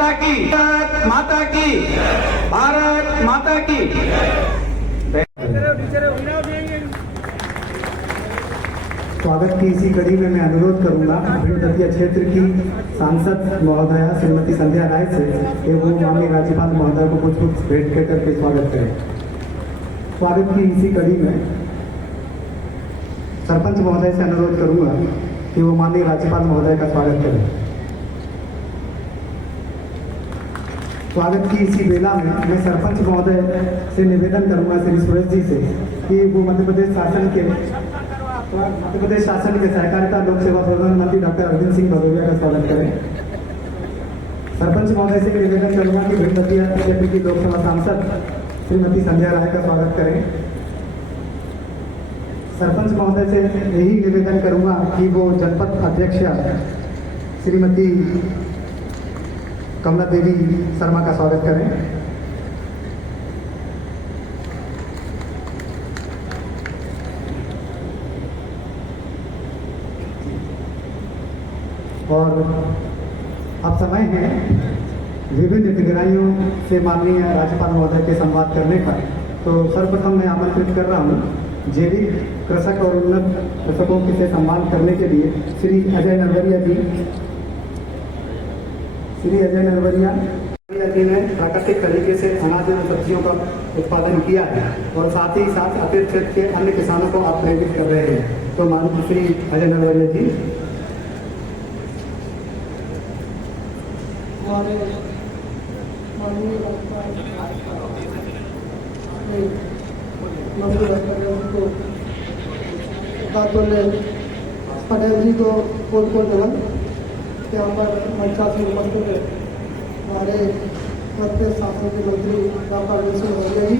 माता की, भारत माता की, भारत माता की। स्वागत की इसी कड़ी में मैं अनुरोध करूंगा भिंड दतिया क्षेत्र की सांसद महोदया श्रीमती संध्या राय से कि वो माननीय राज्यपाल महोदय को कुछ भेंट कर करके स्वागत करें। स्वागत की इसी कड़ी में सरपंच महोदय से अनुरोध करूंगा कि वो माननीय राज्यपाल महोदय का स्वागत करें। स्वागत की इसी बेला में मैं सरपंच महोदय से निवेदन करूंगा श्री सुरेश जी से कि वो मध्य प्रदेश शासन के सहकारिता लोक सेवा प्रबंधन मंत्री डॉक्टर अरविंद सिंह भदौरिया का स्वागत करें। सरपंच महोदय से निवेदन करूंगा कि भिंड दतिया क्षेत्र की लोकसभा सांसद श्रीमती संध्या राय का स्वागत करें। सरपंच महोदय से यही निवेदन करूंगा कि वो जनपद अध्यक्ष श्रीमती कमला देवी शर्मा का स्वागत करें। और अब समय है विभिन्न हितग्राहियों से माननीय राज्यपाल महोदय के संवाद करने का। तो सर्वप्रथम मैं आमंत्रित कर रहा हूँ जैविक कृषक और उन्नत कृषकों से संवाद करने के लिए श्री अजय नरवरिया जी। श्री अजय नरवरिया जी ने प्राकृतिक तरीके से अनाज और सब्जियों का उत्पादन किया है और साथ ही साथ अपने क्षेत्र के अन्य किसानों को आप प्रेरित कर रहे हैं। तो माननीय श्री अजय नरवरिया जी। हमारे माननीय पटेल जी को कोट कोट नमन। यहाँ पर मंचा से उपस्थित है हमारे मध्य शासन के मंत्री डॉक्टर अरविंद सिंह भदौरिया जी,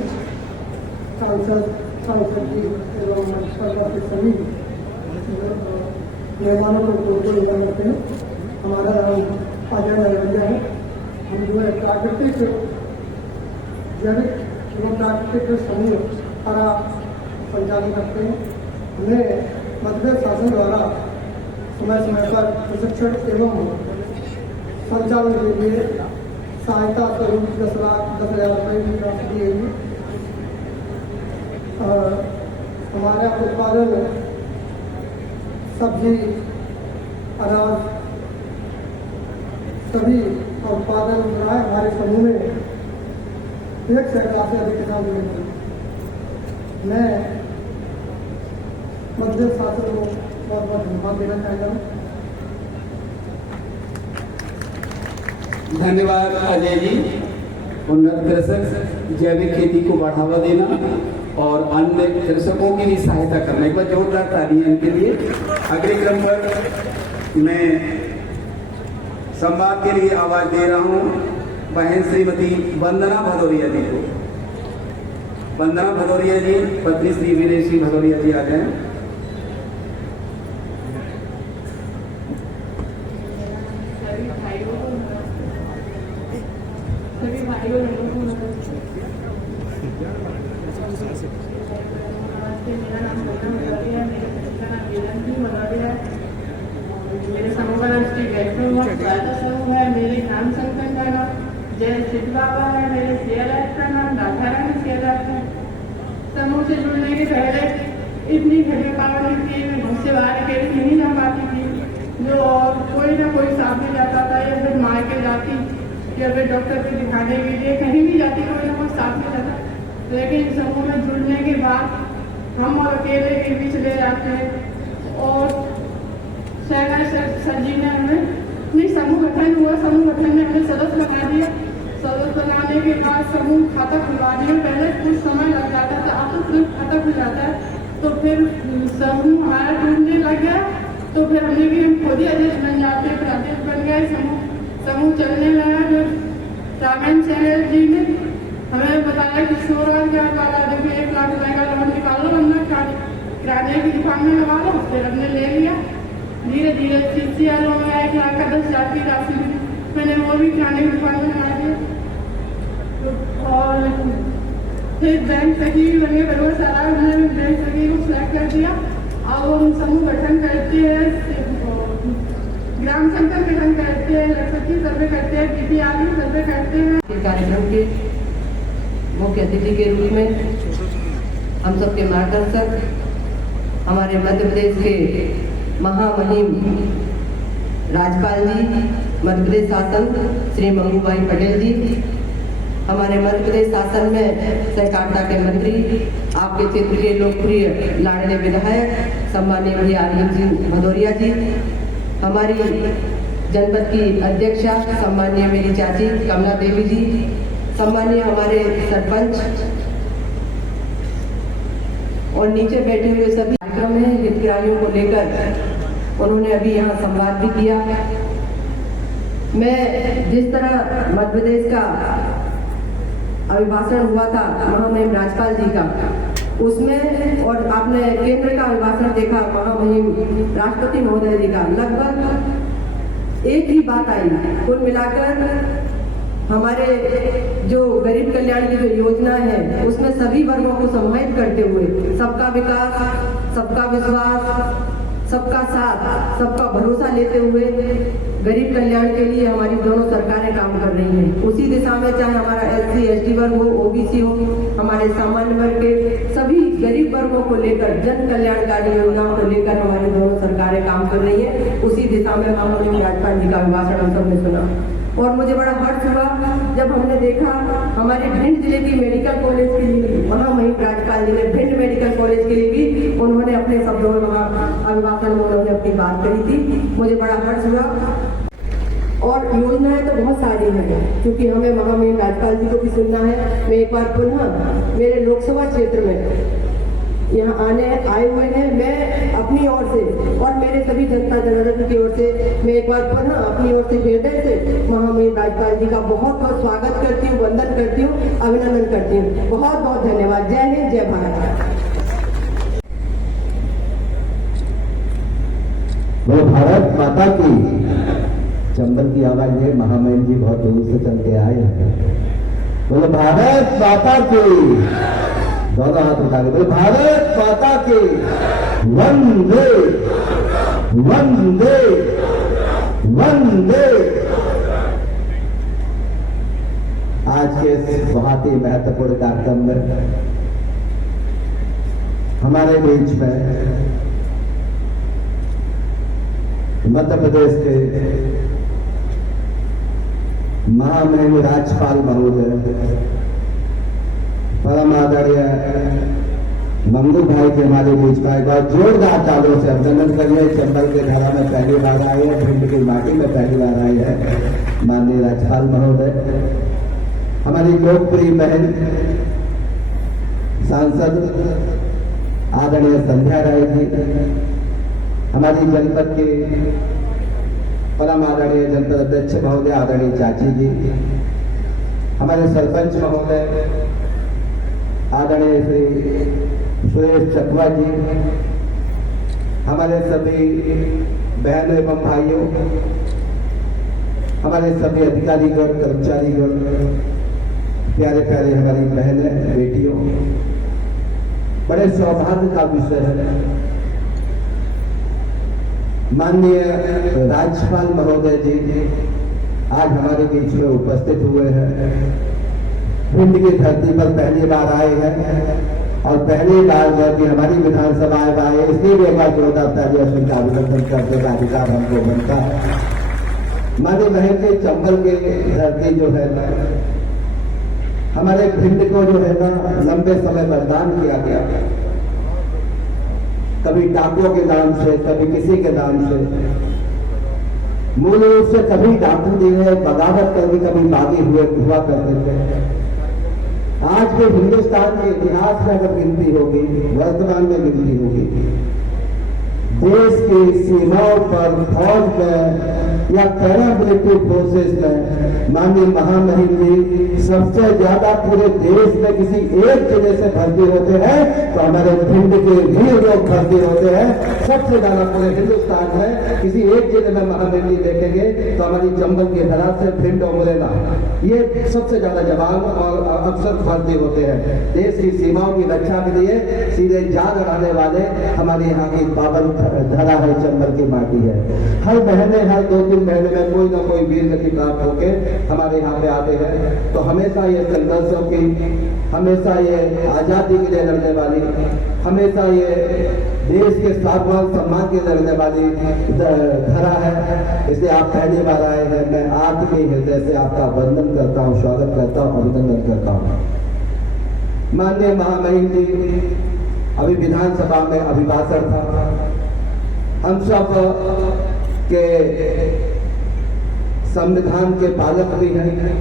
सांसद जी एवं मंच के सभी मेहमानों को कोट कोट नमन करते हैं। हमारा अजय नरवरिया है। हम जो है प्राकृतिक जैविक एवं प्राकृतिक समूह का संचालन करते हैं। हमें मध्य शासन द्वारा समय समय पर प्रशिक्षण एवं संचालन के लिए सहायता स्वरूप 10,000 रुपये की राशि दी गई है। हमारा उत्पादन सब्जी अनाज सभी उत्पादन हो रहा है। हमारे समूह में 1 सैकड़ा से अधिक किसान जुड़े हैं। मैं मध्य शासन को बहुत बहुत धन्यवाद देना चाहता हूँ। धन्यवाद अजय जी। उन्नत कृषक जैविक खेती को बढ़ावा देना और अन्य कृषकों की भी सहायता करना, एक बार जोरदार तालियां इनके लिए। अगले क्रम पर मैं संवाद के लिए आवाज दे रहा हूं बहन श्रीमती वंदना भदौरिया जी को। वंदना भदौरिया जी पत्नी श्री विनय सिंह भदौरिया जी आ जाए। सभी भाइयों मेरा नाम भदौरिया है, मेरे पिता का नाम वीरेंद्र सिंह भदौरिया है। मेरे समूह का नाम श्री वैष्णव समूह है। मेरे नाम संगठन का नाम जय सिद्ध बाबा है। मेरे सीएलएफ का नाम राधा रानी सीएलएफ है। समूह से जुड़ने के पहले इतनी घड़ी पावनी थी, मैं घर से बाहर अकेले नहीं जा पाती थी। जो कोई ना कोई साथ में जाता था या फिर मायके जाती या फिर डॉक्टर को दिखाने के लिए कहीं भी जाती, कोई ना कोई साथ में जाता। लेकिन समूह में जुड़ने के बाद हम और अकेले के बीच ले जाते हैं और सर जी ने हमें नहीं समूह गठन हुआ। समूह गठन में हमें सदस्य बना दिया। सदस्य बनाने के बाद समूह खाता खुलवाने में पहले कुछ समय लग जाता था, अब तो तुरंत खाता खुल जाता है। तो फिर समूह हमारा टूटने लग गया। तो फिर हमने भी हम खुद ही अध्यक्ष बन जाते हैं, फिर अध्यक्ष बन गए। समूह चलने लगा। फिर रामायण चैनल जी ने हमें बताया कि शोराज क्या वाला देखिए 1 लाख रुपए का लोन निकाल लो, वरना किराने की दुकान में लगा लो। फिर हमने ले लिया। धीरे धीरे CCR में 1 लाख का 10,000 की राशि मैंने वो भी किराने की दुकान में लगा दिया। और फिर बैंक सखी बने, बरबर सारा हमने बैंक सखी को सिलेक्ट कर दिया। अब हम समूह गठन करते हैं ग्राम संकट गठन करते हैं, लक्ष्मी सर्वे करते हैं, बीपीआरयू सर्वे करते हैं। कार्यक्रम के मुख्य अतिथि के रूप में हम सबके मार्गदर्शक हमारे मध्य प्रदेश के महामहिम राज्यपाल जी, मध्य प्रदेश शासन श्री मंगू भाई पटेल जी, हमारे मध्य प्रदेश शासन में सहकारिता के मंत्री, आपके क्षेत्र के लोकप्रिय लाडले विधायक सम्माननीय भैया आर्यन सिंह भदौरिया जी, हमारी जनपद की अध्यक्षा सम्माननीय मेरी चाची कमला देवी जी, सम्माननीय हमारे सरपंच और नीचे बैठे हुए सभी कार्यक्रम में हितग्राहियों को लेकर उन्होंने अभी यहाँ संवाद भी किया। मैं जिस तरह मध्य प्रदेश का अभिभाषण हुआ था महामहिम राज्यपाल जी का, उसमें और आपने केंद्र का अभिभाषण देखा महामहिम राष्ट्रपति महोदय जी का, लगभग एक ही बात आई। कुल मिलाकर हमारे जो गरीब कल्याण की जो योजना है उसमें सभी वर्गों को समाहित करते हुए सबका विकास, सबका विश्वास, सबका साथ, सबका भरोसा लेते हुए गरीब कल्याण के लिए हमारी दोनों सरकारें काम कर रही हैं। उसी दिशा में चाहे हमारा SC ST वर्ग हो, OBC हो, हमारे सामान्य वर्ग के सभी गरीब वर्गों को लेकर जन कल्याणकारी योजनाओं को लेकर हमारी दोनों सरकारें काम कर रही हैं। उसी दिशा में महामहिम राज्यपाल जी का अभिभाषण हम सबने सुना और मुझे बड़ा हर्ष हुआ जब हमने देखा हमारे भिंड जिले की मेडिकल कॉलेज के लिए महामहिम राज्यपाल जी ने भिंड मेडिकल कॉलेज के लिए भी उन्होंने अपने शब्दों में वहाँ अभिभाषण में उन्होंने अपनी बात कही थी। मुझे बड़ा हर्ष हुआ और योजनाएं तो बहुत सारी हैं, क्योंकि हमें महामहिम राज्यपाल जी को भी सुनना है। मैं एक बार पुनः मेरे लोकसभा क्षेत्र में यहाँ आए हुए हैं, मैं अपनी ओर से और मेरे सभी जनता जनार्दन की ओर से मैं एक बार पुनः अपनी ओर से हृदय से महामहिम राज्यपाल जी का बहुत बहुत स्वागत करती हूँ, वंदन करती हूँ, अभिनंदन करती हूँ। बहुत बहुत धन्यवाद। जय हिंद, जय भारत। बोलो भारत माता की। चंबल की आवाज है, महामहिम जी बहुत दूर से चल के आए हैं। बोलो भारत माता की। दोनों हाथ उठा के बोलो भारत माता की। वंदे वंदे वंदे। आज के इस बहुत ही महत्वपूर्ण कार्यक्रम में हमारे बीच में मध्य प्रदेश के महामहिम राज्यपाल महोदय परम आदरणीय मंगू भाई के हमारे बीच में एक बार जोरदार तालियों से अभिनंदन करिए। चंबल के धारा में पहली बार आए हैं, भिंड की माटी में पहली बार आए हैं माननीय राज्यपाल महोदय। हमारी लोकप्रिय बहन सांसद आदरणीय संध्या राय जी, हमारी जनपद के परम आदरणीय जनपद अध्यक्ष महोदय आदरणीय चाची जी, हमारे सरपंच महोदय आदरणीय श्री सुरेश चकवा जी, हमारे सभी बहनों एवं भाइयों, हमारे सभी अधिकारीगण, कर्मचारीगण, प्यारे प्यारे हमारी बहनें, बेटियों, बड़े सौभाग्य का विषय है माननीय राज्यपाल महोदय जी आज हमारे बीच में उपस्थित हुए हैं। भिंड की धरती पर पहली बार आए हैं और पहली बार जब हमारी विधानसभा आए, इसलिए भी एक बार जोरदार तालियां सुनकर अभिनंदन करने का अधिकार हमको बनता है। हमारे बहन के चंबल के धरती जो है ना, हमारे भिंड को जो है ना लंबे समय बर्बाद किया गया, कभी डाकुओं के नाम से, कभी किसी के नाम से, मूल रूप से कभी डाकू दिए बगावत करके कभी बागी हुआ करते थे। आज के हिंदुस्तान के इतिहास में अगर गिनती होगी, वर्तमान में गिनती होगी, देश की सीमाओं पर फौज में या पैरामिलिट्री फोर्सेस में माननीय महामहिम जी सबसे ज्यादा पूरे देश में किसी एक जिले से भर्ती होते हैं तो हमारे भिंड के वीर लोग भर्ती होते हैं। सबसे ज्यादा पूरे हिंदुस्तान में किसी एक जिले में महामहिम जी देखेंगे तो हमारी चंबल की धरा से भिंड और मुरैना ये सबसे ज्यादा जवान और अफसर भर्ती होते हैं। देश की सीमाओं की रक्षा के लिए सीधे जान लड़ाने वाले हमारे यहाँ की पावन धरा है, चंबल की माटी है। हर महीने हर 2-3 महीने में कोई ना कोई वीर गति प्राप्त होके हमारे यहाँ पे आते हैं। तो हमेशा ये संघर्षों की, हमेशा ये आजादी के लिए लड़ने वाली, हमेशा ये देश के स्वाभिमान सम्मान के लिए लड़ने वाली धरा है। इसलिए आप पहली बार आए हैं, मैं आपके हृदय से आपका वंदन करता हूँ, स्वागत करता हूँ, अभिनंदन करता हूँ। माननीय महामहिम जी अभी विधानसभा में अभिभाषण था, हम सब के संविधान के पालक भी हैं,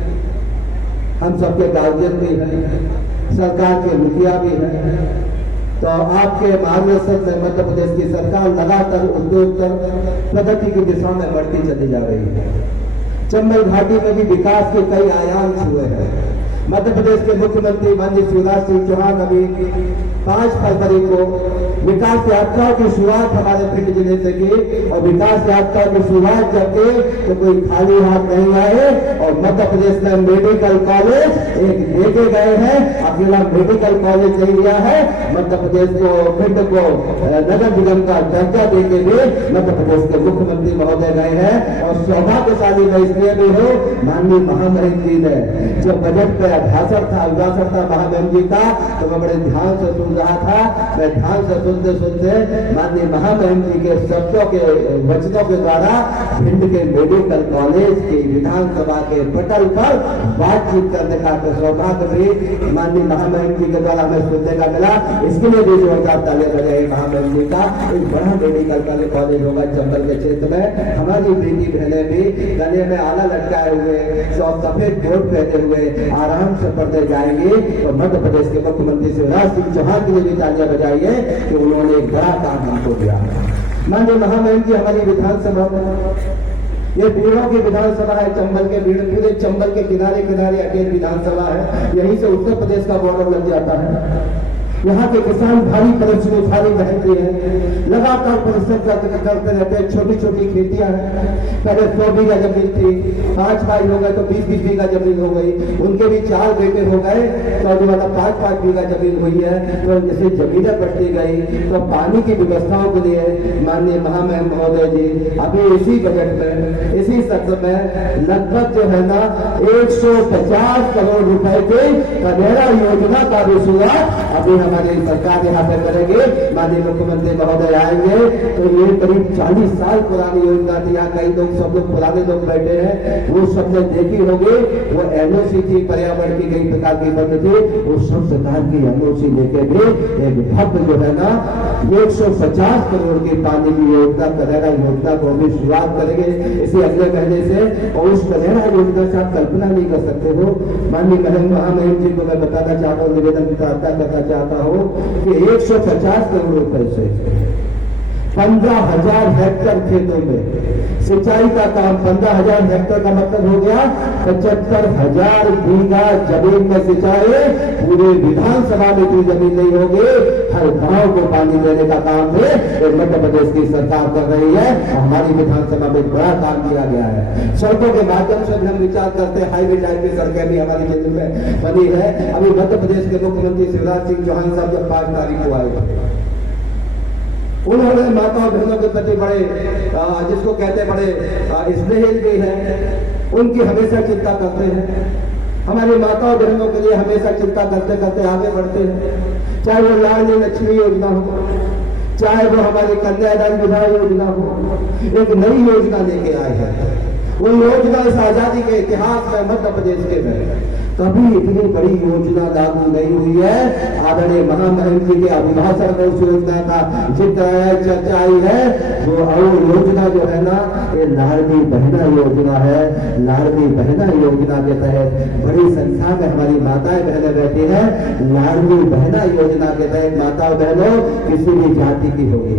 हम सबके गार्जियन भी हैं, सरकार के मुखिया भी हैं। तो आपके मार्गदर्शन में मध्य प्रदेश की सरकार लगातार उत्तरोत्तर प्रगति की दिशा में बढ़ती चली जा रही है। चंबल घाटी में भी विकास के कई आयाम हुए हैं। मध्य प्रदेश के मुख्यमंत्री माननीय शिवराज सिंह चौहान अभी 5 फरवरी को विकास यात्रा की शुरुआत हमारे भिंड जिले से की और विकास यात्रा की शुरुआत जब की तो कोई खाली हाथ नहीं आए और मध्य प्रदेश में मेडिकल कॉलेज एक लेके गए हैं। अकेला मेडिकल कॉलेज नहीं लिया है, मध्य प्रदेश को भिंड को नगर निगम का दर्जा देके भी मध्य प्रदेश के मुख्यमंत्री महोदय गए हैं। और सौभाग्यशाली मैं इसलिए भी हूँ, माननीय महामहिम जी ने जब बजट पे अभिभाषण था महामहिम जी का तो मैं बड़े ध्यान से सुन रहा था। मैं ध्यान से सुनते सुनते माननीय महामहिम जी के शब्दों के वचनों के द्वारा भिंड के मेडिकल कॉलेज के विधानसभा के पटल पर बातचीत करने का सौभाग्य भी माननीय महामहिम जी के द्वारा हमें सुनने का मिला। इसके लिए भी जोरदार तालियां बजाइए महामहिम जी का। एक बड़ा मेडिकल कॉलेज होगा चंबल के क्षेत्र में। हमारी बेटी बहने भी गले में आला लटकाए हुए, सफेद कोट पहने हुए आराम से पढ़ते जाएंगे। तो मध्य प्रदेश के मुख्यमंत्री शिवराज सिंह चौहान के लिए भी तालियां बजाइए कि उन्होंने एक बड़ा काम हमको दिया। माननीय महामहिम जी हमारी विधानसभा में, ये भीड़ों की विधानसभा है, चंबल के भीड़ पूरे चंबल के किनारे किनारे अकेली विधानसभा है। यहीं से उत्तर प्रदेश का बॉर्डर लग जाता है। यहाँ के किसान भारी परिश्रम भारी मेहनती है, लगातार परिश्रम करते रहते हैं। छोटी छोटी खेतियां हैं, पहले 100 बीघा जमीन थी, 5 भाई हो गए तो 20-20 बीघा जमीन हो गई। उनके भी 4 बेटे हो गए तो अभी वाला 5-5 बीघा जमीन हुई है। तो जैसे जमीनें बढ़ती गई तो पानी की व्यवस्थाओं के लिए माननीय महामहिम महोदय जी अभी इसी बजट में, इसी सत्र में लगभग जो है ना 150 करोड़ रुपए के कनेरा योजना का भी शुरुआत अभी हमारी सरकार यहाँ पे करेंगे। माननीय मुख्यमंत्री महोदय आएंगे तो ये करीब 40 साल पुरानी योजना थी। यहाँ कई लोग, सब लोग पुराने लोग बैठे हैं, वो सबने देखी होगी। वो एनओसी थी, पर्यावरण की कई प्रकार की बंद थी, वो सब सरकार की एनओसी लेके भी एक भव्य जो है ना 150 करोड़ की पानी की योजना कनेरा योजना को भी शुरुआत करेंगे इसी अगले महीने से। और उस कनेरा योजना से आप कल्पना नहीं कर सकते हो। माननीय महामहिम जी को मैं बताना चाहता हूँ, निवेदन प्रार्थना करना चाहता हूँ कि 150 करोड़ रुपए से 15,000 हेक्टेयर खेतों में सिंचाई का काम, 15,000 हेक्टेयर का मतलब हो गया 75,000 बीघा जमीन में सिंचाई। पूरे विधानसभा में इतनी जमीन नहीं होगी, हर गांव को पानी देने का काम भी मध्य प्रदेश की सरकार कर रही है। हमारी विधानसभा में एक बड़ा काम किया गया है। सड़कों के माध्यम से भी हम विचार करते हैं, हाईवे टाइप की सड़कें भी हमारे क्षेत्र में बनी है। अभी मध्य प्रदेश के मुख्यमंत्री शिवराज सिंह चौहान साहब जब 5 तारीख को आए थे, उन्होंने माताओं बहनों के प्रति बड़े जिसको कहते बड़े स्नेहिल भी हैं, उनकी हमेशा चिंता करते हैं। हमारी माताओं बहनों के लिए हमेशा चिंता करते करते आगे बढ़ते हैं। चाहे वो लाडली लक्ष्मी योजना हो, चाहे वो हमारी कन्यादान विवाह योजना हो, एक नई योजना लेके आए हैं। वो योजना इस आजादी के इतिहास में मध्य प्रदेश के में कभी इतनी बड़ी योजना लागू नहीं हुई है। आदरणीय महामहिम जी के अभिभाषण में उस योजना का जिक्र है, चर्चा आई है। वो और योजना जो है ना, ये लाडली बहना योजना है। लाडली बहना योजना के तहत बड़ी संख्या में हमारी माताएं बहनें रहती हैं। लाडली बहना योजना के तहत माता बहनों किसी भी जाति की होगी,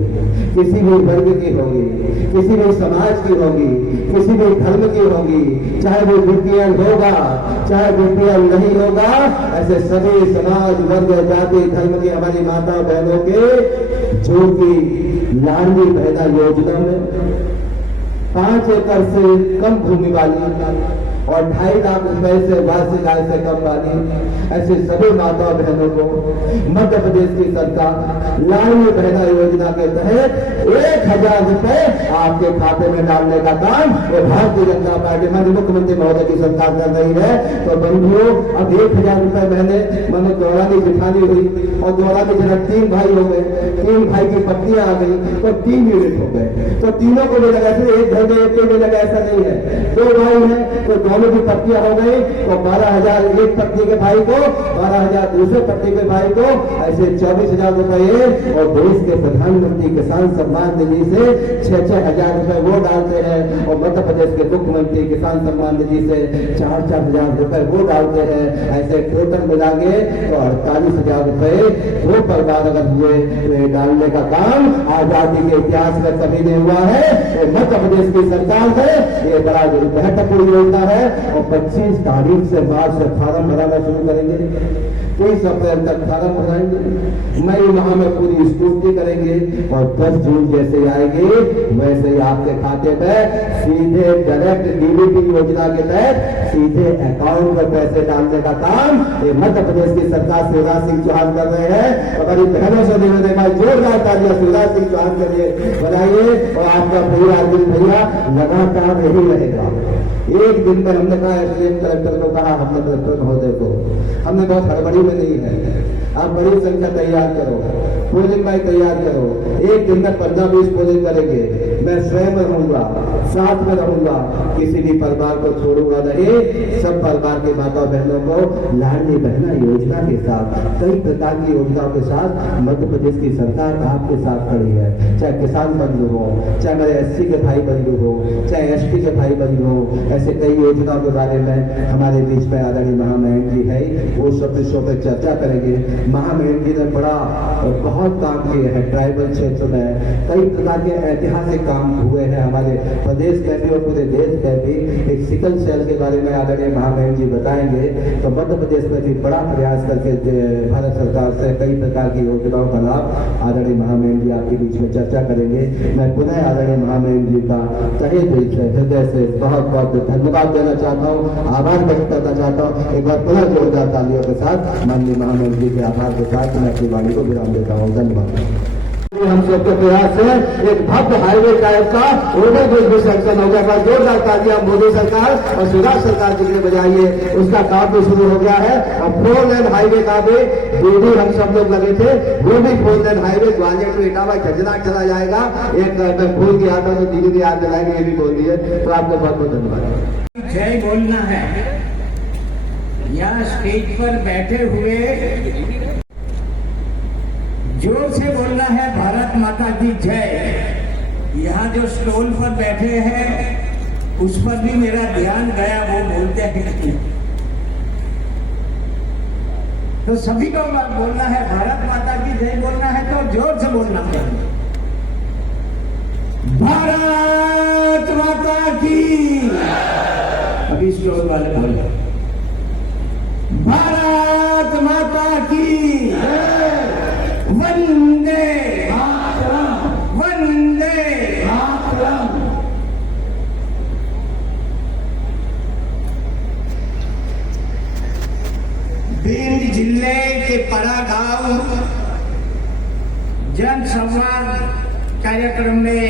किसी भी वर्ग की होगी, किसी भी समाज की होगी, किसी भी धर्म की होगी, चाहे वो बीपीएल होगा चाहे बीपीएल नहीं होगा, ऐसे सभी समाज वर्ग जाति धर्म की हमारी माता बहनों के जो कि लाडली बहना योजना में 5 एकड़ से कम भूमि वाली और 2.5 लाख रुपए से वार्षिक आय से कम वाली ऐसे सभी माता बहनों को मध्य प्रदेश की सरकार लाडली बहना योजना के तहत 1,000 रुपए आपके खाते में डालने का काम ये भारतीय जनता पार्टी माननीय मुख्यमंत्री महोदय की सरकार कर रही है। तो बंधुओं, अब 1,000 रुपए महीने मैंने दौरानी बिठानी हुई और दौरानी जरा 3 भाई हो गए, 3 भाई की पत्नियां आ गई तो 3 यूनिट हो गए। तो तीनों को भी लगा, फिर एक घर में एक को लगा, ऐसा नहीं है। 2 भाई हैं तो दोनों की पत्नियां हो गई तो 12,000 एक पत्नी के भाई को, 12,000 दूसरे पत्नी के भाई को, ऐसे 24,000 रुपए। और देश के प्रधानमंत्री किसान सम्मान निधि से 6,000 रुपए वो डालते हैं और मध्य प्रदेश के मुख्यमंत्री किसान सम्मान निधि से 4,000 रुपए वो डालते हैं। ऐसे टोटल मिला के तो 48,000 रुपए वो परिवार अगर हुए तो ये डालने का काम आजादी के इतिहास में कभी नहीं हुआ है। मध्य प्रदेश की सरकार है, ये बड़ा महत्वपूर्ण योजना है। और 25 तारीख से मार्च से फार्म भराना शुरू करेंगे, 30 अप्रैल तक फार्म भराएंगे, मई माह में पूरी स्कूटी करेंगे और 10 जून जैसे आएगी वैसे ही आपके खाते में सीधे डायरेक्ट डीबीटी योजना के तहत सीधे अकाउंट में पैसे डालने का काम ये मध्य प्रदेश की सरकार शिवराज सिंह चौहान कर रहे हैं। हमारी बहनों से निवेदन है, जोरदार तालियां शिवराज सिंह चौहान के लिए बनाइए। और आपका भैया अर्जुन भैया लगातार यही रहेगा। एक दिन में हमने कहा एसडीएम कलेक्टर को कहा, हमने कलेक्टर महोदय को, हमने बहुत हड़बड़ी में नहीं है, आप बड़ी संख्या तैयार करो, पोलिंग बाई तैयार करो, एक दिन में 15-20 पोलिंग करेंगे, मैं स्वयं रहूंगा, साथ में रहूंगा, किसी भी परिवार को छोड़ूंगा नहीं। सब परिवार के माता बहनों को लाडली बहना योजना के साथ कई प्रकार की योजनाओं के साथ मध्य प्रदेश की सरकार आपके साथ खड़ी है। चाहे किसान बंधु हो, चाहे मेरे एससी के भाई बंधु हो, चाहे एसटी के भाई बंधु हो, ऐसे कई योजनाओं के बारे में हमारे बीच में आदरणीय महामहिम जी है, वो सब विषयों पर चर्चा करेंगे। महामहिम जी ने बहुत काम किए हैं ट्राइबल क्षेत्र में, कई प्रकार के ऐतिहासिक काम हुए हैं हमारे प्रदेश में भी और पूरे देश में भी। एक सिकल सेल के बारे में आदरणीय महामहिम जी बताएंगे। तो मध्य प्रदेश में भी बड़ा प्रयास करके भारत सरकार से कई प्रकार की योजनाओं का लाभ आदरणीय महामहिम जी आपके बीच में चर्चा करेंगे। मैं पुनः आदरणीय महामहिम जी का तहे दिल से हृदय से बहुत बहुत धन्यवाद देना चाहता हूँ, आभार व्यक्त करना चाहता हूँ। एक बार पुनः जोरदार तालियों के साथ माननीय महामहिम जी के आभार के साथ मैं अपनी वाणी को विराम देता हूँ। धन्यवाद। हम सबके प्रयास से एक भव्य हाईवे टाइप का ओवरब्रिज भी सैंक्शन हो जाएगा। जोरदार तालियां मोदी सरकार और शिवराज सरकार के लिए बजाइए। उसका काम भी शुरू हो गया है और 4 लेन हाईवे का भी दीदी हम सब लोग लगे थे, वो भी 4 lane highway Gwalior to Etawah झंझनाट चला जाएगा। एक मैं भूल गया था तो दीदी भी याद दिलाएंगे, ये भी बोल दिए। तो आपको बहुत बहुत धन्यवाद। जय बोलना है। यहाँ स्टेज पर बैठे हुए जोर से बोलना है भारत माता की जय। यहाँ जो स्टॉल पर बैठे हैं उस पर भी मेरा ध्यान गया, वो बोलते हैं तो सभी को बोलना है भारत माता की जय बोलना है तो जोर से बोलना है भारत माता की। अभी स्टॉल वाले बोल भारत माता की वंदे मातरम, वंदे मातरम। भिंड जिले के परा गांव जन संवाद कार्यक्रम में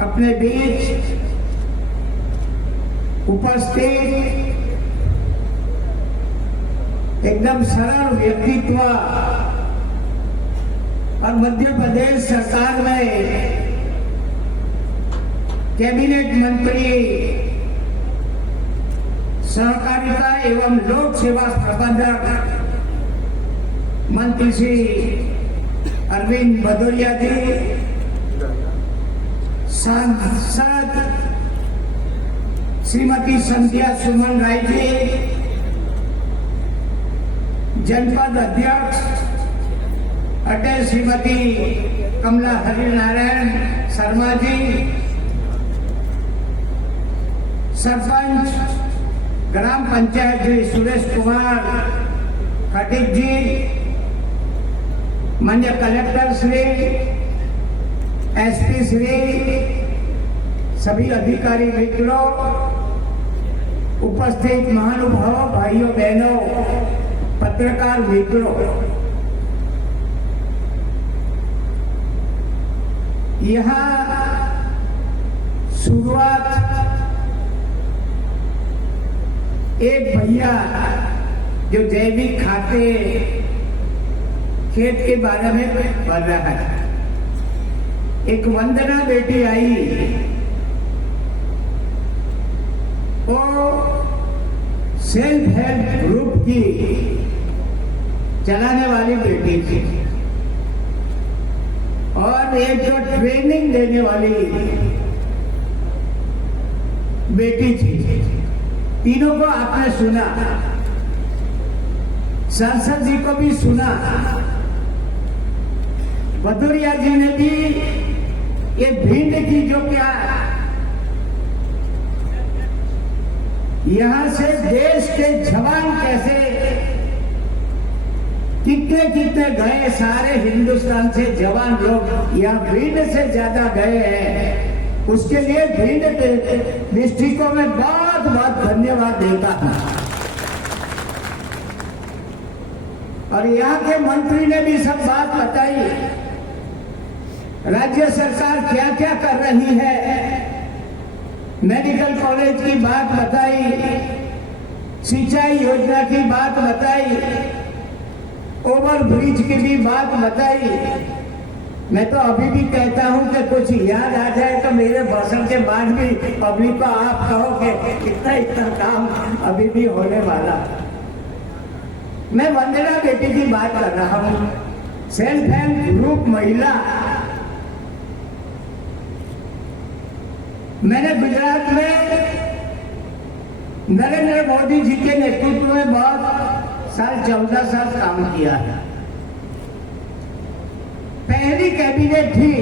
अपने बीच उपस्थित एकदम सरल व्यक्तित्व और मध्य प्रदेश सरकार में कैबिनेट मंत्री सहकारिता एवं लोक सेवा प्रबंधक मंत्री श्री अरविंद भदौरिया जी, सांसद श्रीमती संध्या सुमन राय जी, जनपद अध्यक्ष अटल श्रीमती कमला हरिनारायण शर्मा जी, सरपंच ग्राम पंचायत श्री सुरेश कुमार खटीक जी, माननीय कलेक्टर श्री, एसपी श्री, सभी अधिकारी मित्रों, उपस्थित महानुभावों, भाइयों बहनों, पत्रकार मित्रों, यहाँ शुरुआत एक भैया जो जैविक खाते खेत के बारे में बोल रहा है, एक वंदना बेटी आई, वो सेल्फ हेल्प ग्रुप की चलाने वाली बेटी थी और एक जो ट्रेनिंग देने वाली बेटी थी। तीनों को आपने सुना, सांसद जी को भी सुना, भदौरिया जी ने भी ये भिंड की जो क्या यहां से देश के जवान कैसे कितने कितने गए, सारे हिंदुस्तान से जवान लोग यहाँ भिंड से ज्यादा गए हैं, उसके लिए भिंड डिस्ट्रिक्ट को मैं बहुत बहुत धन्यवाद देता हूं। और यहाँ के मंत्री ने भी सब बात बताई, राज्य सरकार क्या क्या कर रही है, मेडिकल कॉलेज की बात बताई, सिंचाई योजना की बात बताई, ओवर ब्रिज की भी बात बताई। मैं तो अभी भी कहता हूं कि कुछ याद आ जाए तो मेरे भाषण के बाद भी पब्लिक को आप कहो कि कितना इतना काम अभी भी होने वाला। मैं वंदना बेटी की बात कर रहा हूं, सेल्फ हेल्प ग्रुप महिला। मैंने गुजरात में नरेंद्र मोदी जी के नेतृत्व में बहुत साल 14 साल काम किया है। पहली कैबिनेट थी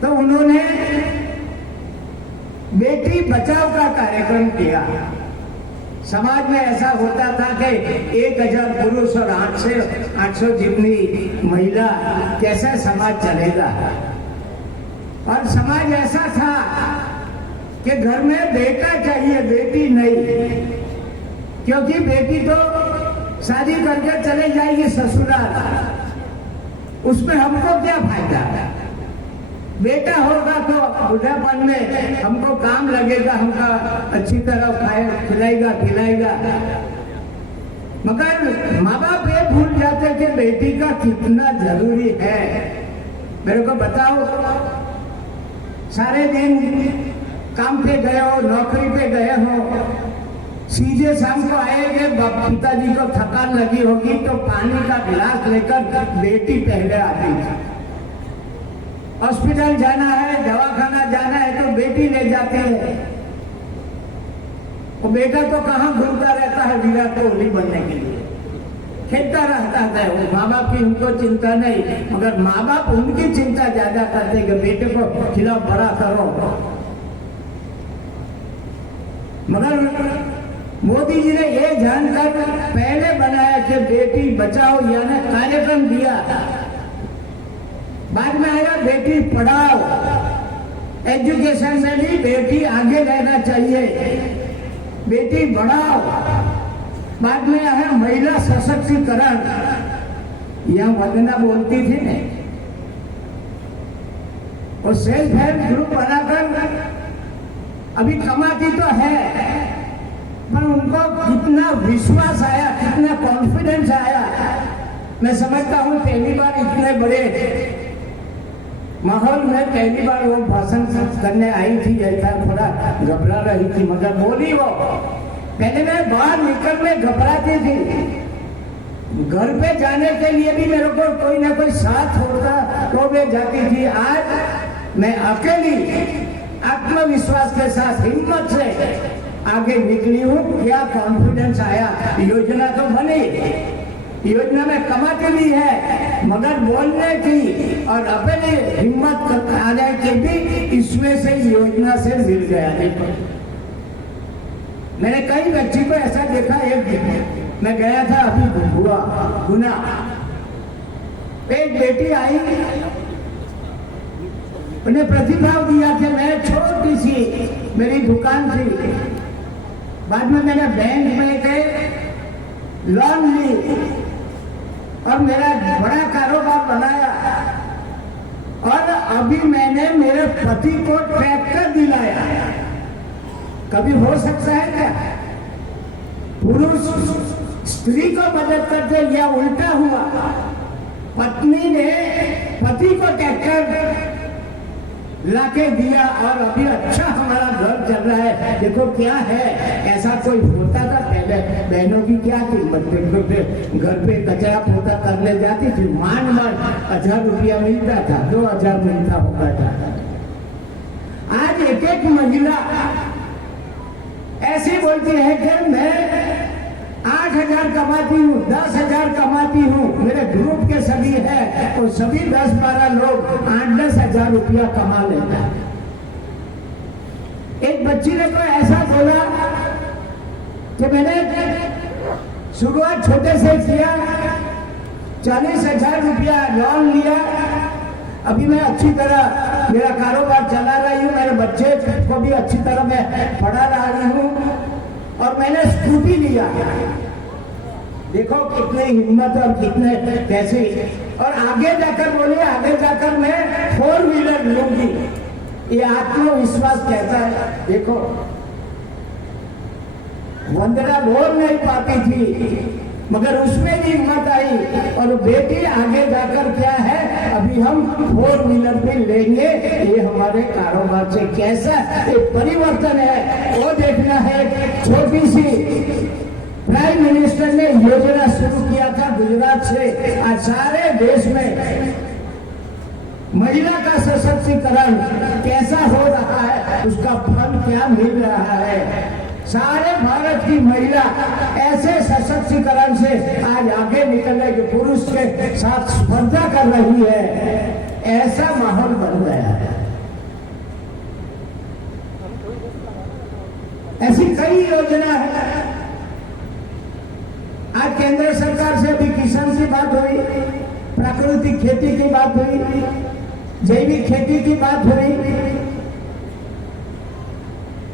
तो उन्होंने बेटी बचाओ का कार्यक्रम किया। समाज में ऐसा होता था कि 1000 पुरुष और 800 जितनी महिला, कैसा समाज चलेगा। और समाज ऐसा था कि घर में बेटा चाहिए, बेटी नहीं, क्योंकि बेटी तो शादी करके चले जाएगी ससुराल, उसमें हमको क्या फायदा। बेटा होगा तो बुढ़ापन में हमको काम लगेगा, हमका अच्छी तरह खाए खिलाएगा पिलाएगा। मगर माँ बाप ये भूल जाते कि बेटी का कितना जरूरी है। मेरे को बताओ, सारे दिन काम पे गए हो, नौकरी पे गए हो, सीधे शाम को आएंगे, पिताजी को थकान लगी होगी तो पानी का गिलास लेकर बेटी पहले आती थी। हॉस्पिटल जाना है, दवाखाना जाना है तो बेटी ले जाती है। वो बेटा तो कहाँ घूमता रहता है विराट कोहली बनने के लिए, खेलता रहता है। वो माँ बाप की उनको चिंता नहीं, मगर माँ बाप उनकी चिंता ज्यादा करते कि बेटे को खिलाओ, बड़ा करो। मगर मोदी जी ने ये जानकर पहले बनाया कि बेटी बचाओ यानी कार्यक्रम दिया। बाद में आया बेटी पढ़ाओ, एजुकेशन में भी बेटी आगे रहना चाहिए, बेटी बढ़ाओ। बाद में आया महिला सशक्तिकरण, यह वंदना बोलती थी ने, और सेल्फ हेल्प ग्रुप बनाकर अभी कमाती तो है, पर उनको कितना विश्वास आया, कितना कॉन्फिडेंस आया। मैं समझता हूं पहली बार इतने बड़े माहौल में पहली बार वो भाषण करने आई थी, ऐसा थोड़ा घबरा रही थी, मगर बोली वो। पहले मैं बाहर निकलने घबराती थी, घर पे जाने के लिए भी मेरे को कोई ना कोई साथ होता तो मैं जाती थी। आज मैं अकेली आत्मविश्वास के साथ हिम्मत से आगे निकली हूँ। क्या कॉन्फिडेंस आया, योजना तो बनी, योजना में कमाती भी है, मगर बोलने की और अपनी हिम्मत आने की भी इसमें से योजना से मिल गया। मैंने कई बच्ची को ऐसा देखा, एक मैं गया था अभी गुना, एक बेटी आई, उन्हें प्रतिभाव दिया कि मैं छोटी सी मेरी दुकान थी, बाद में मैंने बैंक में गए लोन ली और मेरा बड़ा कारोबार बनाया, और अभी मैंने मेरे पति को ट्रैक्टर दिलाया। कभी हो सकता है क्या पुरुष स्त्री को मदद करते, या उल्टा हुआ, पत्नी ने पति को ट्रैक्टर लाके दिया और अभी अच्छा हमारा घर चल रहा है। देखो क्या है, ऐसा कोई होता था पहले, बहनों की क्या कीमत थी, घर पे कचरा पोता करने जाती थी, मान 1000 रुपया मिलता था, 2000 मिलता होता था। आज एक एक महिला ऐसी बोलती है कि मैं 8000 कमाती हूँ, 10,000 कमाती हूँ, मेरे ग्रुप के सभी है और सभी 10-12 लोग 8-10 हजार रुपया कमा लेता है। एक बच्ची ने तो ऐसा बोला कि मैंने शुरुआत छोटे से किया, 40,000 रुपया लोन लिया, अभी मैं अच्छी तरह मेरा कारोबार चला रही हूँ, मेरे बच्चे को भी अच्छी तरह मैं पढ़ा रही हूँ, और मैंने स्कूटी लिया। देखो कितनी हिम्मत और कितने कैसे, और आगे जाकर बोले आगे जाकर मैं 4 व्हीलर लूंगी, ये आत्मविश्वास कहता है। देखो वंदना बोल नहीं पाती थी, मगर उसमें भी हिम्मत आई, और बेटी आगे जाकर क्या है, अभी हम 4 व्हीलर भी लेंगे। ये हमारे कारोबार से कैसा एक परिवर्तन है वो देखना है। छोटी सी प्राइम मिनिस्टर ने योजना शुरू किया था गुजरात से, आज सारे देश में महिला का सशक्तिकरण कैसा हो रहा है, उसका फल क्या मिल रहा है। सारे भारत की महिला ऐसे सशक्तिकरण से आज आगे निकलने के पुरुष के साथ स्पर्धा कर रही है, ऐसा माहौल बन गया है। ऐसी कई योजना है। आज केंद्र सरकार से अभी किसान की बात हुई, प्राकृतिक खेती की बात हुई, जैविक खेती की बात हुई।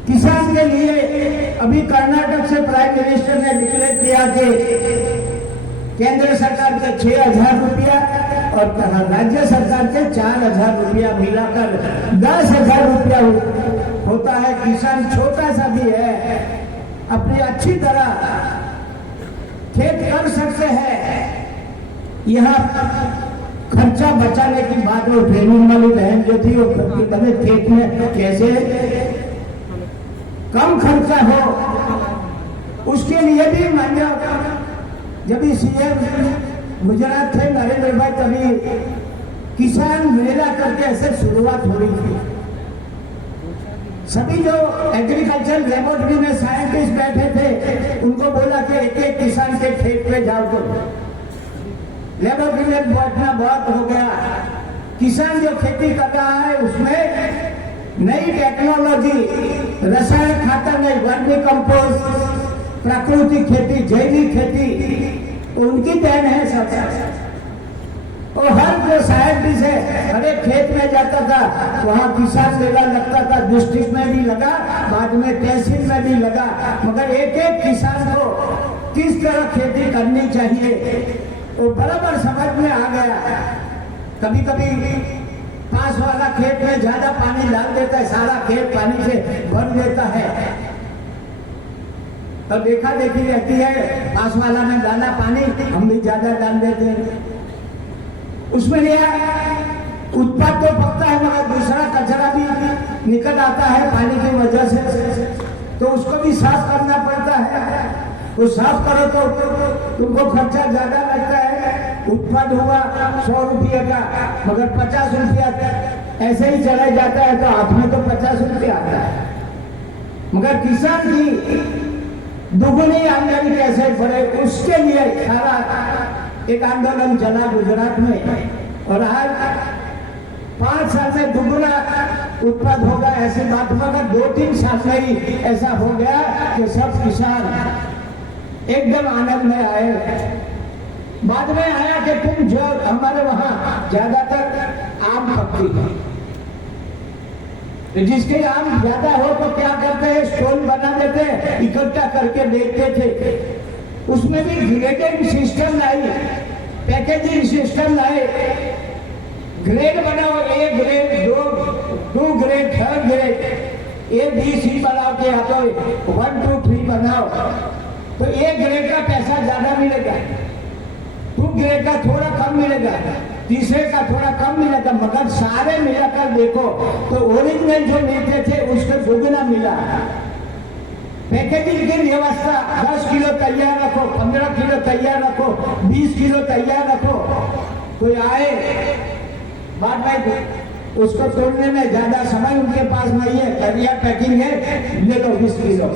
किसान के लिए अभी कर्नाटक से प्राइम मिनिस्टर ने डिक्लेयर किया कि केंद्र सरकार के 6,000 रुपया और राज्य सरकार के 4,000 रुपया मिलाकर 10,000 रुपया होता है। किसान छोटा सा भी है, अपनी अच्छी तरह खेत कर सकते हैं। यहाँ खर्चा बचाने की बात, वो ट्रेनिंग वाली बहन जो थी वो बने खेत में कैसे कम खर्चा हो, उसके लिए भी मान्य। जब सीएम गुजरात थे नरेंद्र भाई, तभी किसान मेला करके ऐसे शुरुआत हो रही थी। सभी जो एग्रीकल्चर लेबोरेटरी में साइंटिस्ट बैठे थे, उनको बोला कि एक एक किसान के खेत पे जाओ। तो लेबोरेटरी में बैठना बहुत हो गया। किसान जो खेती कर रहा है उसमें नई टेक्नोलॉजी, रसायन खातर नहीं, वर्मी कंपोस्ट, प्राकृतिक खेती, जैविक खेती उनकी देन है सब। और हर जो साइंटिस्ट है हर एक खेत में जाता था, वहाँ किसान मेला लगता था, डिस्ट्रिक्ट में भी लगा, बाद में तहसील में भी लगा। मगर एक एक किसान को किस तरह खेती करनी चाहिए वो बराबर समझ में आ गया। कभी कभी पास वाला खेत में ज्यादा पानी डाल देता है, सारा खेत पानी से भर देता है, तो देखा देखी रहती है, पास वाला ने डाला पानी, हम भी ज्यादा डाल देते हैं। उसमें उत्पाद तो पकता है मगर दूसरा कचरा भी निकल आता है पानी की वजह से, तो उसको भी साफ करना पड़ता है। वो साफ करो तो तुमको खर्चा ज्यादा लगता है। उत्पाद हुआ 100 रुपये का मगर 50 रुपया ऐसे ही चला जाता है, तो हाथ में तो 50 रुपया आता है। मगर किसान की दुगुनी आमदनी कैसे बढ़े, उसके लिए सारा एक आंदोलन चला गुजरात में, और आज 5 साल में दुगुना उत्पाद होगा ऐसी बात, मगर 2-3 साल में ही ऐसा हो गया कि सब किसान एकदम आनंद में आए। बाद में आया कि तुम जो हमारे वहां ज्यादातर आम पकती है, तो जिसके आम ज्यादा हो तो क्या करते हैं, स्टॉल बना देते हैं, इकट्ठा करके बेचते थे। उसमें भी ग्रेडिंग सिस्टम लाई, पैकेजिंग सिस्टम लाए, ग्रेड बनाओ, A grade, 2 grade, 3 grade, ABC बनाओ के, या तो 1, 2, 3 बनाओ, तो A ग्रेड का पैसा ज्यादा मिलेगा, 2 ग्रेड का थोड़ा कम मिलेगा, तीसरे का थोड़ा कम मिलेगा, मगर सारे मिलाकर देखो तो ओरिजिनल जो लेते थे उसको दुगना मिला। पैकेजिंग की व्यवस्था, 10 किलो तैयार रखो, 15 किलो तैयार रखो, 20 किलो तैयार रखो, कोई आए बाद में उसको तोड़ने में ज्यादा समय उनके पास नहीं है, बढ़िया पैकिंग है, ले लो 20 किलो।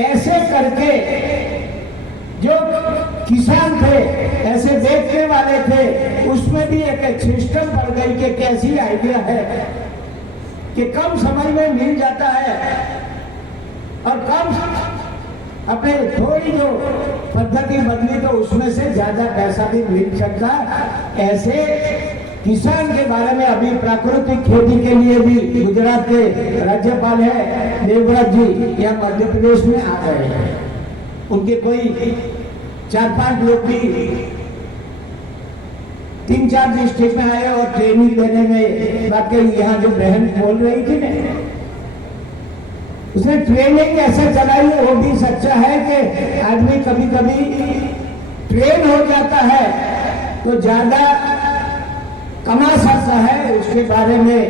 ऐसे करके जो किसान थे, ऐसे बेचने वाले थे, उसमें भी एक सिस्टम बढ़ गई कि कैसी आइडिया है कि कम समय में मिल जाता है, और कम अपने थोड़ी जो पद्धति बदली तो उसमें से ज्यादा पैसा भी मिल सकता। ऐसे किसान के बारे में अभी प्राकृतिक खेती के लिए भी गुजरात के राज्यपाल है देवव्रत जी, यहाँ मध्य प्रदेश में आ गए हैं। उनके कोई 4-5 लोग भी 3-4 डिस्ट्रिक्ट में आए और ट्रेनिंग देने में बात कही। यहाँ जो बहन बोल रही थी ना, उसने ट्रेनिंग ऐसा चलाई, वो भी सच्चा है कि आदमी कभी कभी ट्रेन हो जाता है तो ज्यादा कमा सकता है। उसके बारे में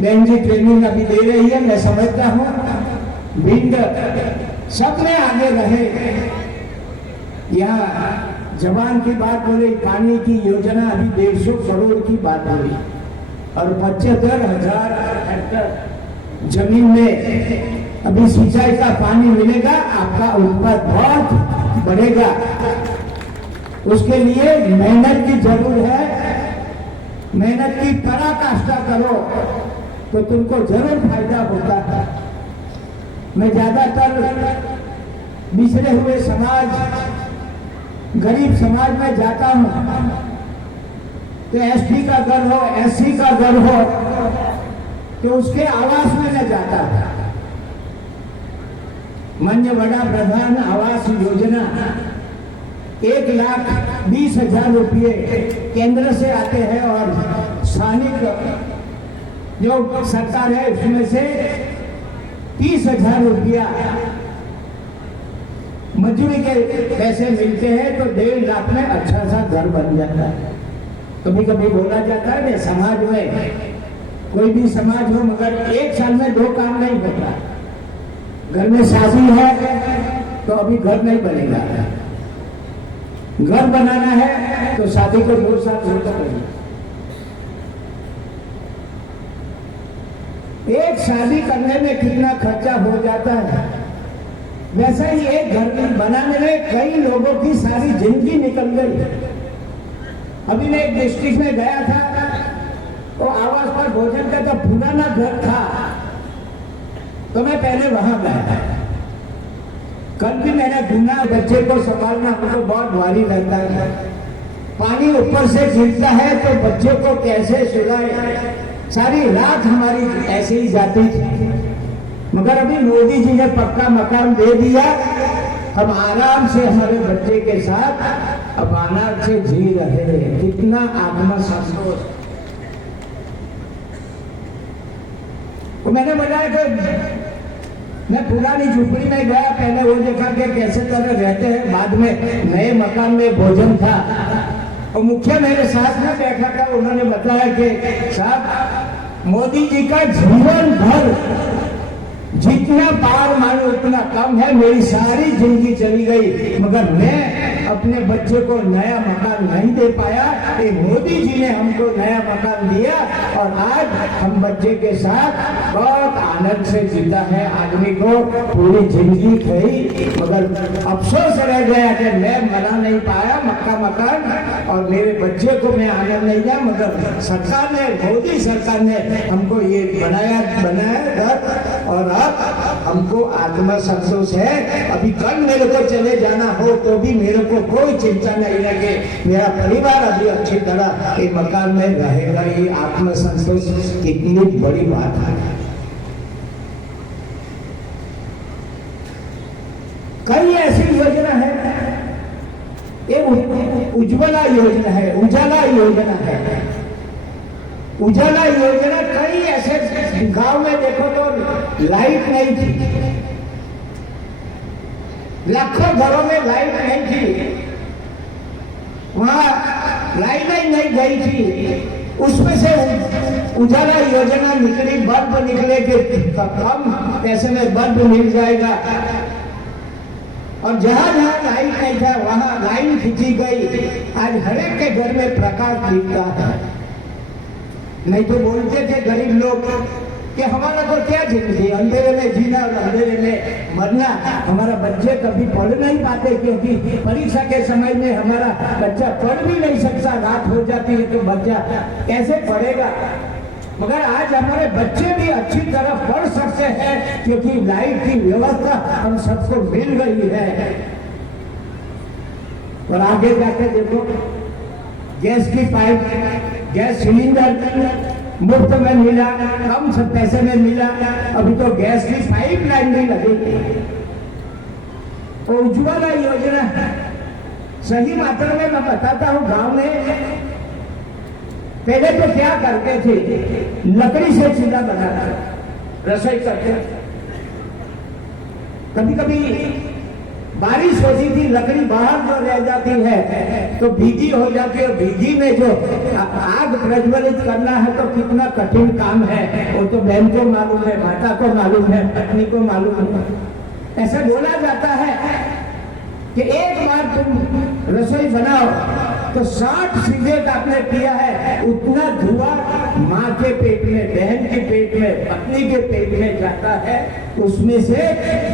बहन जी ट्रेनिंग अभी दे रही है, मैं समझता हूँ। भिंड सब में आगे रहे। यहाँ जवान की बात हो रही, पानी की योजना अभी 150 करोड़ की बात हो रही, और 75,000 हेक्टर जमीन में अभी सिंचाई का पानी मिलेगा, आपका उत्पाद बहुत बढ़ेगा। उसके लिए मेहनत की जरूरत है, मेहनत की पराकाष्ठा करो तो तुमको जरूर फायदा होता है। मैं ज्यादातर बिछड़े हुए समाज, गरीब समाज में जाता हूं, तो एसटी का घर हो, एससी का घर हो, तो उसके आवास में मैं जाता था। माननीय वड़ा प्रधान आवास योजना 1,20,000 रुपये केंद्र से आते हैं, और स्थानिक जो सरकार है उसमें से 30,000 रुपया मजदूरी के पैसे मिलते हैं, तो 1.5 लाख में अच्छा सा घर बन जाता है। कभी कभी बोला जाता है कि समाज में कोई भी समाज हो, मगर 1 साल में 2 काम नहीं होता। घर में शादी है तो अभी घर नहीं बनेगा, घर बनाना है तो शादी को 2 साल होता है। एक शादी करने में कितना खर्चा हो जाता है, वैसा ही एक घर बनाने में कई लोगों की सारी जिंदगी निकल गई। अभी मैं एक डिस्ट्रिक्ट में गया था, तो आवास पर भोजन का जब पुराना घर था, तो मैं पहले वहां गया। कल भी मैंने ढूंढा, बच्चे को संभालना हमको बहुत भारी रहता है। पानी ऊपर से गिरता है तो बच्चे को कैसे सुलाए, सारी रात हमारी ऐसे ही जाती थी। मगर अभी मोदी जी ने पक्का मकान दे दिया, हम आराम से हमारे बच्चे के साथ अब आनंद से जी रहे हैं। कितना आत्मसंतोष। तो मैंने बताया कि मैं पुरानी झुपड़ी में गया, पहले वो देखा कि कैसे तरह रहते हैं, बाद में नए मकान में भोजन था, और मुखिया मेरे साथ में बैठा था, उन्होंने बताया कि साहब मोदी जी का जीवन भर जितना पार मानो उतना कम है, मेरी सारी जिंदगी चली गई मगर मैं अपने बच्चे को नया मकान नहीं दे पाया, ये मोदी जी ने हमको नया मकान दिया और आज हम बच्चे के साथ बहुत आनंद से जीता है। आदमी को पूरी जिंदगी गई मगर अफसोस रह गया कि मैं बना नहीं पाया मक्का मकान और मेरे बच्चे को मैं आनंद नहीं दिया, मगर सरकार ने, मोदी सरकार ने हमको ये बनाया घर और अब हमको आत्मसंतोष है। अभी कल मेरे को चले जाना हो तो भी मेरे को कोई चिंता नहीं लगे, मेरा परिवार अभी अच्छी तरह एक मकान में रहेगा। ये आत्मसंतोष कितनी बड़ी बात है। कई ऐसी योजना है, ये उज्ज्वला योजना है, उजाला योजना है। उजाला योजना कई ऐसे गांव में देखो तो लाइट नहीं थी, लाखों घरों में लाइट नहीं थी, वहां लाइट ही नहीं गई थी। उसमें से उजाला योजना निकली, बल्ब निकले कि कम पैसे में बल्ब मिल जाएगा और जहां जहां लाइट नहीं था वहां लाइन खींची गई। आज हर एक के घर में प्रकाश दिखता है। नहीं तो बोलते थे गरीब लोग कि हमारा तो क्या जिंदगी, अंधेरे में जीना और अंधेरे में मरना। हमारा बच्चे कभी पढ़ नहीं पाते क्योंकि परीक्षा के समय में हमारा बच्चा पढ़ भी नहीं सकता, रात हो जाती है तो बच्चा कैसे पढ़ेगा। मगर आज हमारे बच्चे भी अच्छी तरह पढ़ सकते हैं क्योंकि लाइट की व्यवस्था हम सबको मिल गई है। और आगे जाके देखो, गैस की पाइप, गैस सिलेंडर मुफ्त में मिला, कम से पैसे में मिला। अभी तो गैस की पाइप लाइन भी लगेगी। और उज्ज्वला योजना सही मात्रा में मैं बताता हूँ, गांव में पहले तो क्या करते थे, लकड़ी से चूल्हा बनाते, रसोई करते। कभी कभी बारिश होती थी, लकड़ी बाहर जो रह जाती है तो भीगी हो जाती है। भीगी में जो आग प्रज्वलित करना है तो कितना कठिन काम है, वो तो बहन को मालूम है, माता को मालूम है, पत्नी को मालूम है। ऐसा बोला जाता है कि एक बार तुम रसोई बनाओ तो 60 सिगरेट आपने पिया है, उतना धुआं माँ के पेट में, बहन के पेट में, पत्नी के पेट में जाता है। उसमें से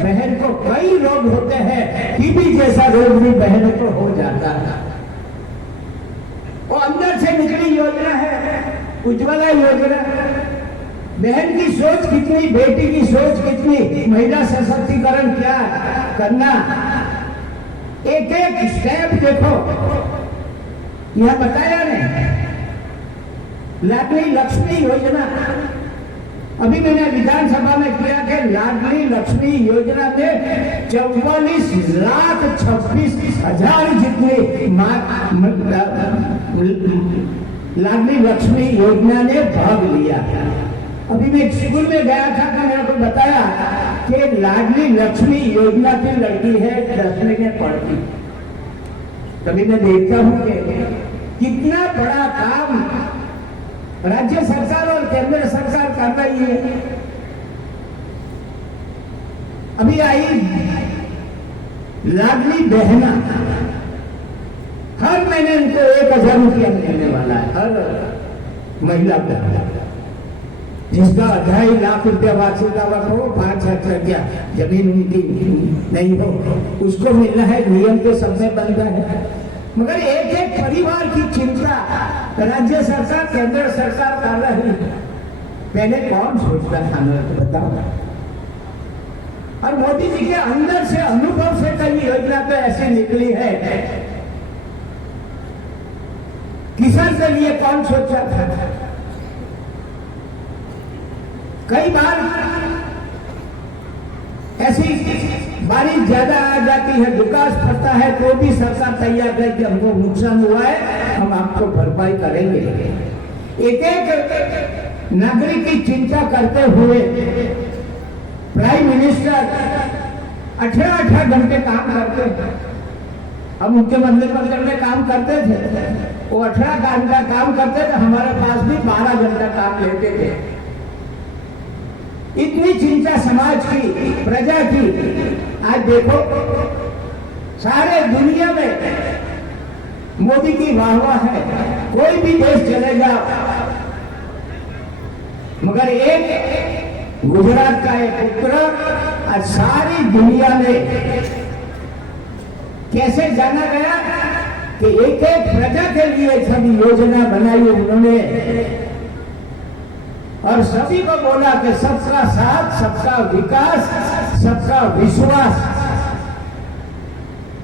बहन को कई रोग होते हैं, टीबी जैसा रोग भी बहन को हो जाता है। वो अंदर से निकली योजना है उज्ज्वला योजना। बहन की सोच कितनी, बेटी की सोच कितनी, महिला सशक्तिकरण क्या करना, एक एक स्टेप देखो। यह बताया नहीं, लाडली लक्ष्मी योजना अभी मैंने विधानसभा में किया कि लाडली लक्ष्मी योजना में 44,26,000 जितनी लाडली लक्ष्मी योजना ने भाग लिया। अभी मैं स्कूल में गया था तो मेरे को बताया कि लाडली लक्ष्मी योजना की लड़की है 10वीं में पढ़ती। तभी मैं देखता हूँ कि कितना बड़ा काम राज्य सरकार और केंद्र सरकार कर रही है। अभी आई लाडली बहना, हर महीने उनको 1,000 रुपया मिलने वाला है हर महिला को। जिसका 2.5 लाख रुपया वार्षिक आवक हो, 5 हेक्टेयर जमीन उनकी नहीं हो, उसको मिलना है। नियम तो सब में बनता है, मगर एक एक परिवार की चिंता राज्य सरकार, केंद्र सरकार कर रही है। पहले कौन सोचता था तो बताओ। और मोदी जी के अंदर से, अनुभव से कई योजना तो ऐसी निकली है। किसान के लिए कौन सोचा था? कई बार ऐसी बारिश ज्यादा आ जाती है, विकास पड़ता है तो भी सरकार तैयार है कि हमको नुकसान हुआ है, हम आपको भरपाई करेंगे। एक एक नागरिक की चिंता करते हुए प्राइम मिनिस्टर 18 घंटे काम करते हैं। हम उनके मंदिर में काम करते थे, वो 18 घंटा काम करते थे, हमारे पास भी 12 घंटा काम लेते थे। इतनी चिंता समाज की, प्रजा की। आज देखो सारे दुनिया में मोदी की वाहवाह है, कोई भी देश चलेगा, मगर एक गुजरात का एक पुत्र आज सारी दुनिया में कैसे जाना गया कि एक एक प्रजा के लिए सभी योजना बनाई उन्होंने और सभी को बोला कि सबका साथ, सबका विकास, सबका विश्वास।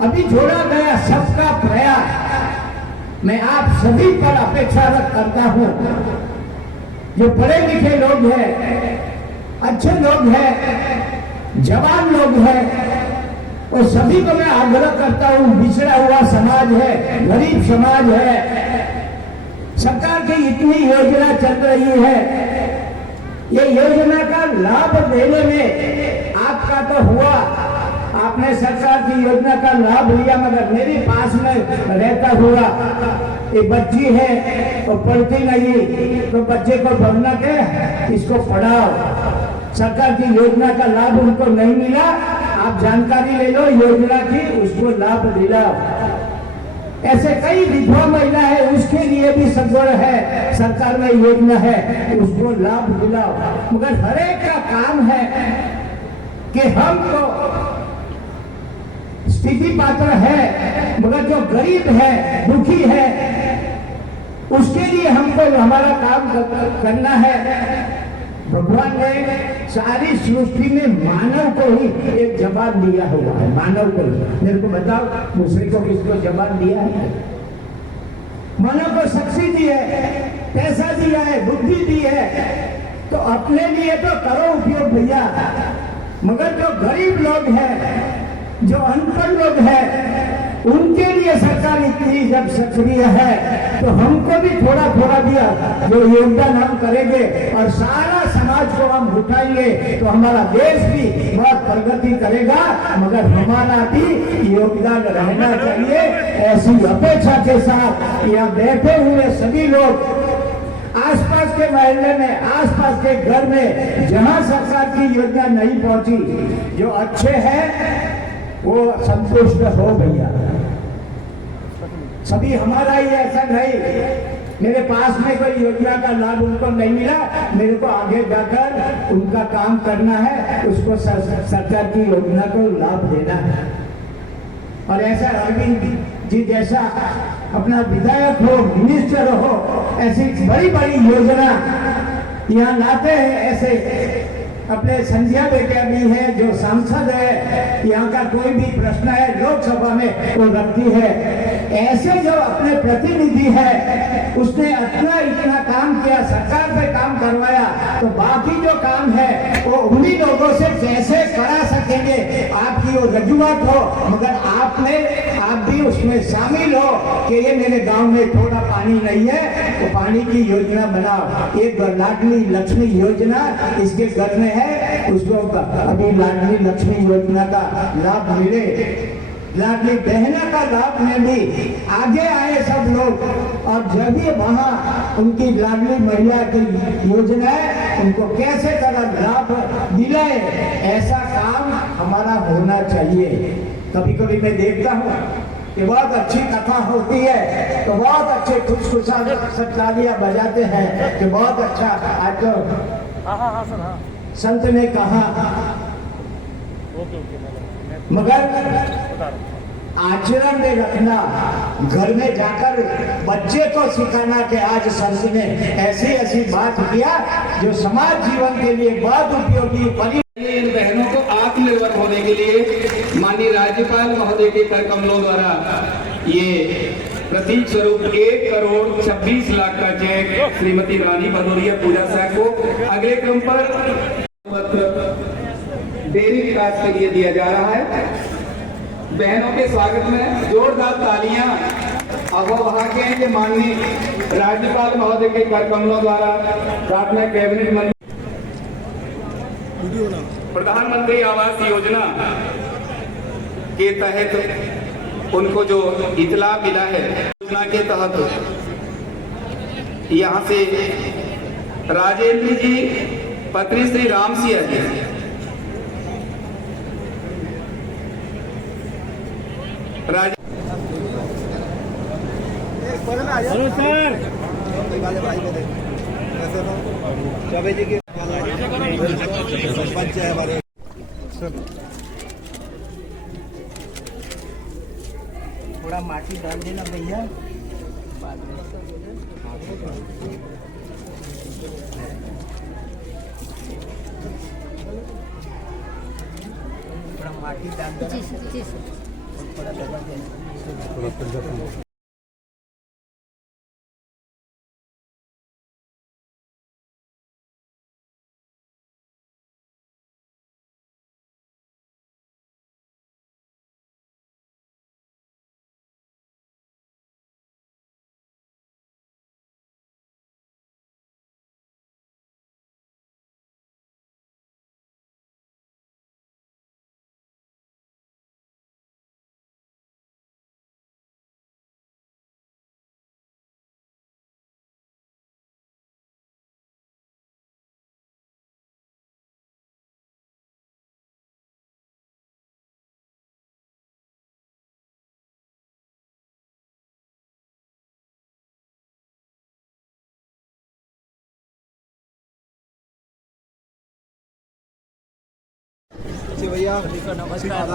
अभी जोड़ा गया सबका प्रयास। मैं आप सभी पर अपेक्षा करता हूं, जो पढ़े लिखे लोग हैं, अच्छे लोग हैं, जवान लोग हैं, और सभी को मैं आग्रह करता हूं, बिछड़ा हुआ समाज है, गरीब समाज है, सरकार की इतनी योजना चल रही है, ये योजना का लाभ देने में आपका तो हुआ, आपने सरकार की योजना का लाभ लिया, मगर मेरे पास में रहता हुआ एक बच्ची है तो पढ़ती नहीं, तो बच्चे को पढ़ना के इसको पढ़ाओ। सरकार की योजना का लाभ उनको नहीं मिला, आप जानकारी ले लो योजना की, उसको लाभ दिलाओ। ऐसे कई विधवा महिला है, उसके लिए भी सगवड़ है, सरकार में योजना है, उसको लाभ दिलाओ। मगर हर एक का काम है कि हमको स्थिति पात्र है, मगर जो गरीब है, दुखी है, उसके लिए हमको हमारा काम करना है। भगवान ने सारी सृष्टि में मानव को ही एक जवाब दिया हुआ है, मानव को ही। मेरे को बताओ दूसरे को किसको जवाब दिया है? मानव को शक्ति दी है, पैसा दिया है, बुद्धि दी है, तो अपने लिए तो करो उपयोग भैया। मगर जो गरीब लोग हैं, जो अनपढ़ लोग हैं, उनके लिए सरकार इतनी जब सक्रिय है, तो हमको भी थोड़ा थोड़ा दिया जो योगदान हम करेंगे और सारा समाज को हम उठाएंगे, तो हमारा देश भी बहुत प्रगति करेगा। मगर हमारा भी योगदान रहना चाहिए। ऐसी अपेक्षा के साथ यहाँ बैठे हुए सभी लोग आसपास के मोहल्ले में, आसपास के घर में जहां सरकार की योजना नहीं पहुंची, जो अच्छे हैं वो संतुष्ट हो भैया। सभी हमारा ही ऐसा नहीं, मेरे पास में कोई योजना का लाभ उनको नहीं मिला, मेरे को आगे जाकर उनका काम करना है, उसको सरकार की योजना को लाभ देना है। और ऐसा अरविंद जी जैसा अपना विधायक हो, मिनिस्टर हो, ऐसी बड़ी बड़ी योजना यहाँ लाते हैं। ऐसे अपने संध्या बेटिया भी है, जो सांसद है, यहाँ का कोई भी प्रश्न है लोकसभा में वो रखती है। ऐसे जो अपने प्रतिनिधि है, उसने इतना काम किया, सरकार पे काम करवाया, तो बाकी जो काम है वो उन्हीं लोगों से कैसे करा सकेंगे। आपकी वो रजुआत हो, मगर आप भी उसमें शामिल हो कि ये मेरे गांव में थोड़ा पानी नहीं है, तो पानी की योजना बनाओ। एक लाडली लक्ष्मी योजना इसके घर में है, उसको अभी लाडली लक्ष्मी योजना का लाभ मिले। लाडली बहना का लाभ में भी आगे आए सब लोग, और जब भी वहाँ उनकी लाडली महिला की योजना है, उनको कैसे तरह लाभ दिलाए, ऐसा काम हमारा होना चाहिए। कभी कभी मैं देखता हूँ कि बहुत अच्छी कथा होती है, तो बहुत अच्छे खुशखुशाल तालियां बजाते हैं कि बहुत अच्छा। आज तो संत ने कहा, मगर आचरण में रखना, घर में जाकर बच्चे को सिखाना कि आज संत ने ऐसी ऐसी बात किया जो समाज जीवन के लिए बहुत उपयोगी। इन बहनों को आत्मनिर्भर होने के लिए माननीय राज्यपाल महोदय के कर कमलों द्वारा ये प्रतीक स्वरूप 1,26,00,000 का चेक श्रीमती रानी भदौरिया पूजा साहब को अगले क्रम पर डेयरी विकास के लिए दिया जा रहा है। बहनों के स्वागत में जोरदार तालियां। अब वो वहां के हैं कि माननीय राज्यपाल महोदय के कर कमलों द्वारा प्रार्थना कैबिनेट मंत्री प्रधानमंत्री आवास योजना के तहत उनको जो इतला मिला है योजना के तहत यहाँ से राजेंद्र जी पत्री श्री राम सिंह जी हेलो सर। चौबे जी के सरपंच है हमारे। थोड़ा माटी डाल देना भैया। थोड़ा माटी डाल देना। थोड़ा दबा देना। भैया नमस्कार।